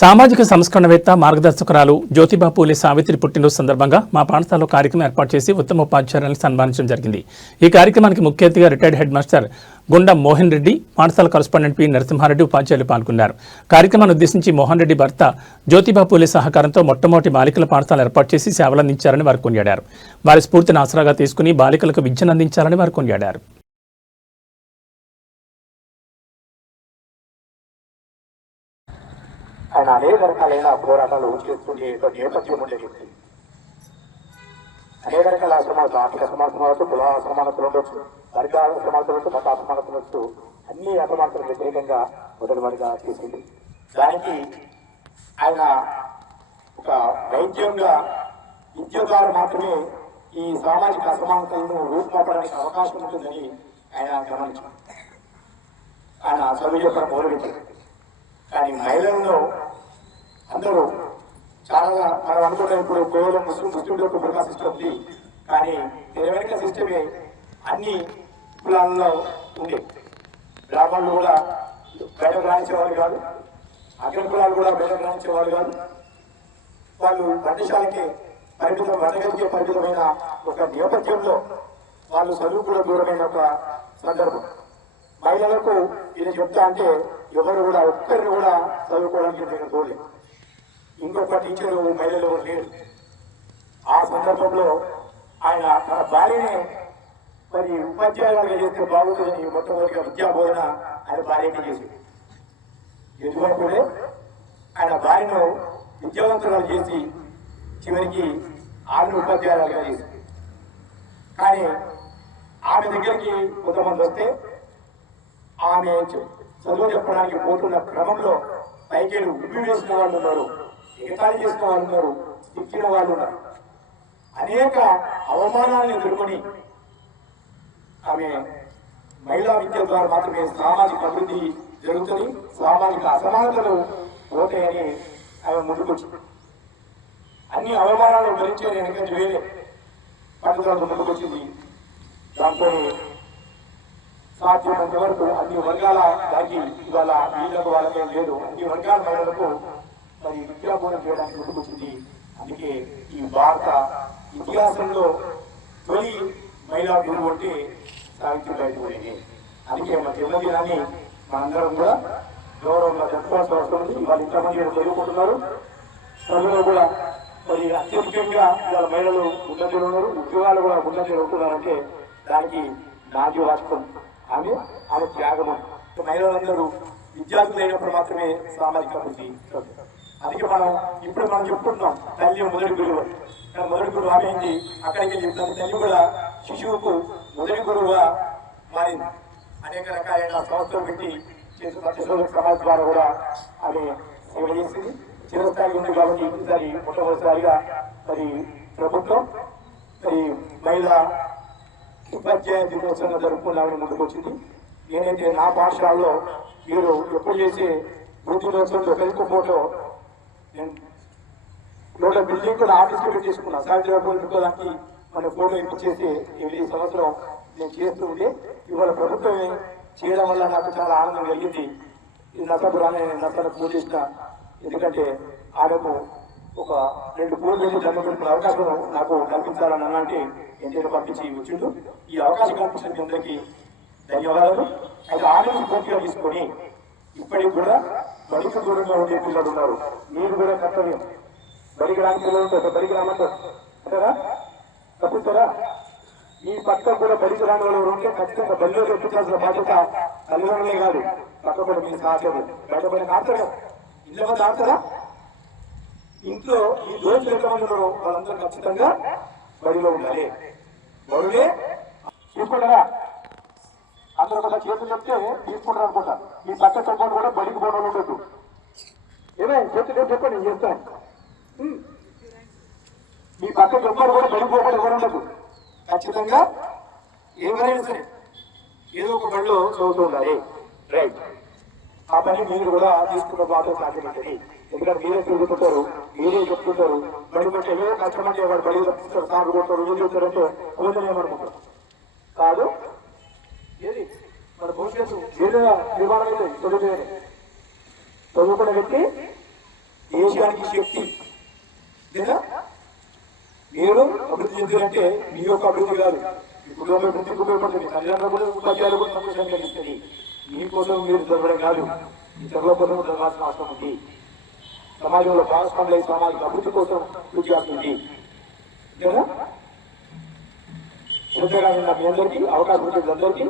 సామాజిక సంస్కరణవేత్త మార్గదర్శకురాలు జ్యోతిబా పూలే సావిత్రి పుట్టినరోజు సందర్భంగా మా పాఠశాలలో కార్యక్రమం ఏర్పాటు చేసి ఉత్తమ ఉపాధ్యాయులను సన్మానించడం జరిగింది. ఈ కార్యక్రమానికి ముఖ్య అతిథిగా రిటైర్డ్ హెడ్ మాస్టర్ గుండం మోహన్ రెడ్డి, పాఠశాల కరస్పాండెంట్ పి నరసింహారెడ్డి ఉపాధ్యాయులు పాల్గొన్నారు. కార్యక్రమాన్ని ఉద్దేశించి మోహన్ రెడ్డి భర్త జ్యోతిబా పూలే సహకారంతో మొట్టమొదటి బాలికల పాఠశాల ఏర్పాటు చేసి సేవలందించారని వారు కొనియాడారు. వారి స్ఫూర్తిని ఆసరాగా తీసుకుని బాలికలకు విద్యను అందించాలని వారు కొనియాడారు. ఆయన అనేక రకాలైన పోరాటాలు చేస్తుండే నేపథ్యం ఉండే వ్యక్తి. అనేక రకాల అసమానతలు, ఆర్థిక అసమానతలు, కుల అసమానతలు ఉండొచ్చు, వర్గ అసమానతలు ఉండొచ్చు, మత అసమానతలు ఉండొచ్చు. అన్ని అసమానతలకు వ్యతిరేకంగా మొదటివాడిగా చేసింది. దానికి ఆయన ఒక వైద్యంగా విద్య ద్వారా మాత్రమే ఈ సామాజిక అసమానతలను రూపుమాపడానికి అవకాశం ఉంటుందని ఆయన గమనించారు. ఆయన చదువు చెప్పడం మొదలుపెట్టారు. కానీ మహిళల్లో అందరూ చాలా మనం అనుకుంటాం ఇప్పుడు కేవలం ముస్లింలకు బుర్కా సిస్టమ్ ఉంది. కానీ తెరవెనుక సిస్టమే అన్ని కులాల్లో ఉంది. బ్రాహ్మణులు కూడా బయటకు రాణించేవాళ్ళు కాదు, అగ్ర కులాలు కూడా బయటకు రాణించేవాళ్ళు కాదు. వాళ్ళు వంటశాలకే పరిమితం, వంటగదికే పరిమితమైన ఒక నేపథ్యంలో వాళ్ళు చదువు కూడా దూరమైన ఒక సందర్భం. మహిళలకు ఇది చెప్తా అంటే ఎవరు కూడా ఒక్కరిని కూడా చదువుకోవడానికి నేను చూడలేదు. ఇంకొక టీచరు మహిళలు లేరు. ఆ సందర్భంలో ఆయన తన భార్యనే మరి ఉపాధ్యాయులుగా చేస్తే బాగుంటుందని మొట్టమొదటిగా విద్యాబోధన ఆయన భార్యకి చేసింది. ఎందుకంటే ఆయన భార్యను విద్యావంతురాలు చేసి చివరికి ఆమెను ఉపాధ్యాయులుగా చేసింది. కానీ ఆమె దగ్గరికి కొంతమంది వస్తే ఆమె చదువు చెప్పడానికి పోతున్న క్రమంలో పైకి ఉబ్బి వేసిన వాళ్ళు ఉన్నారు, ఎగతాళి చేసిన వాళ్ళు ఉన్నారు, తిట్టిన వాళ్ళు ఉన్నారు. అనేక అవమానాలను ఎదుర్కొని ఆమె మహిళా విద్య ద్వారా మాత్రమే సామాజిక అభివృద్ధి జరుగుతుంది, సామాజిక అసమానతలు పోతాయని ఆమె ముందుకొచ్చింది. అన్ని అవమానాలను భరించే వెనక వేరే పట్టుదలతో ముందుకొచ్చింది. దాంతో సాధ్యమైనంత వరకు అన్ని వర్గాల దానికి ఇవాళ వీళ్ళకు వాళ్ళకేం లేదు, అన్ని వర్గాల మహిళలకు మరి విద్యాబోధన చేయడానికి ముందుకొచ్చింది. అందుకే ఈ భారత ఇతిహాసంలో తొలి మహిళా గురువు అంటే సావిత్రిబాయి పూలేనే. అందుకే మన జన్మదినాన్ని మనందరం కూడా గౌరవంగా జరుపుకోవాల్సిన అవసరం ఉంది. ఇవాళ ఇంతమంది చదువుకుంటున్నారు, చదువులో కూడా మరి అత్యధికంగా ఇవాళ మహిళలు ఉన్నతిలో ఉన్నారు, ఉద్యోగాలు కూడా ఉన్నతిలో ఉంటున్నారంటే దానికి నాది వాస్తవం. ఆమె త్యాగము. మహిళలందరూ విద్యార్థులు అయినప్పుడు మాత్రమే సామాజిక అభివృద్ధి. అందుకే ఇప్పుడు మనం చెప్పుకుంటున్నాం తల్లి మొదటి గురువు. మొదటి గురువు ఆమె అయింది. అక్కడికి వెళ్ళి తల్లి కూడా శిశువుకు మొదటి గురువుగా మారింది. అనేక రకాలైన సంస్థలు పెట్టి చేసిన సమాజ ద్వారా కూడా ఆమె సేవ చేసింది. చిరస్థాయి ఉంది కాబట్టి ఈసారి మొట్టమొదటిసారిగా మరి ప్రభుత్వం మరి మహిళా ఉపాధ్యాయ దినోత్సవంగా జరుపుకున్నామని ముందుకు వచ్చింది. నేనైతే నా పాఠశాలలో మీరు ఎప్పుడు చేసే వృత్తిలోత్సవంలో కలిపి ఫోటో నేను బిల్డింగ్ కూడా ఆఫీస్కి తీసుకున్నా. సావిత్రిబాయి పెట్టుకోవడానికి మన ఫోటో ఇప్పించేసి ఈ సంవత్సరం నేను చేస్తూ ఉంటే ఇవాళ ప్రభుత్వమే చేయడం వల్ల నాకు చాలా ఆనందం కలిగింది. ఈ నసపురాన్ని నసను పూజించిన, ఎందుకంటే ఆమెకు ఒక 2 పూలు పెట్టి దండ పెట్టుకునే అవకాశం నాకు కల్పించాలని అన్నట్టు ఎంతైనా పంపించి వచ్చిండు. ఈ అవకాశం కల్పించిన మీ అందరికీ ధన్యవాదాలు. అయితే ఆమెను పూర్తిగా తీసుకొని ఇప్పటికి కూడా బడికి దూరంగా ఉండే పిల్లలు ఉన్నారు. మీరు కూడా కర్తవ్యం. బడికి రాని పిల్లలు ఉంటారు, బడికి రామంటారు అంటారా, తప్పుతారా? ఈ పక్క కూడా బడికి రాని వాళ్ళు ఉంటే ఖచ్చితంగా బడిలో తెప్పించాల్సిన బాధ్యత తల్లిదండ్రులే కాదు, పక్క కూడా మీ సహాయం. బయటపడిన ఆడతారా, ఇళ్ళ మంది ఆడతారా? ఇంట్లో ఈ దోషులు ఎంతమంది ఉన్నారో వాళ్ళందరూ ఖచ్చితంగా బడిలో ఉండాలి. బడులే తీసుకుంటారా? అందరూ కూడా చేతులు చెప్తే తీసుకుంటారు అనుకుంటా. ఈ పక్క చెప్పండి కూడా బడికి పోవడం ఉండదు. ఏమైనా చేతులు చెప్పండి, నేను చేస్తాను. మీ పక్క చెప్పండి కూడా బడికి పోవడం ఎవరు ఉండదు. ఖచ్చితంగా ఎవరైనా సరే ఏదో ఒక బడిలో చదువుతూ ఉండాలి. రైట్. ఆ పని మీరు కూడా తీసుకున్న బాధ్యత సాధ్యమంటది. ఎందుకంటే మీరే తిరుగుతుంటారు, మీరే చెప్తుంటారు. బడి పట్ల ఏదో కష్టమంటే వాడు బడి తప్పిస్తారు, సాగు కొడతారు, ఏం చెప్తారంటే అవసరం ఏమనుకుంటారు కాదు. ఏది మన భవిష్యత్తు ఏదైనా నిర్మాణం అయితే చదువుకునే వ్యక్తి దేశానికి శక్తి. లేదా మీరు అభివృద్ధి చెందినంటే మీ యొక్క అభివృద్ధి కాదు, మీ కుటుంబం అభివృద్ధి ఉపయోగపడుతుంది, తల్లిదండ్రులు కూడా ఉపాధ్యాయులు కూడా సంతోషంగా కలిగిస్తుంది. మీకోసం మీరు చదవడం కాదు, ఇతరుల కోసం చదవాల్సిన అవసరం ఉంది. సమాజంలో భాగస్వాములు ఈ సామాజిక అభివృద్ధి కోసం కృషి చేస్తుంది. శ్రద్ధగా మీ అందరికీ అవకాశం ఉంటుంది అందరికీ.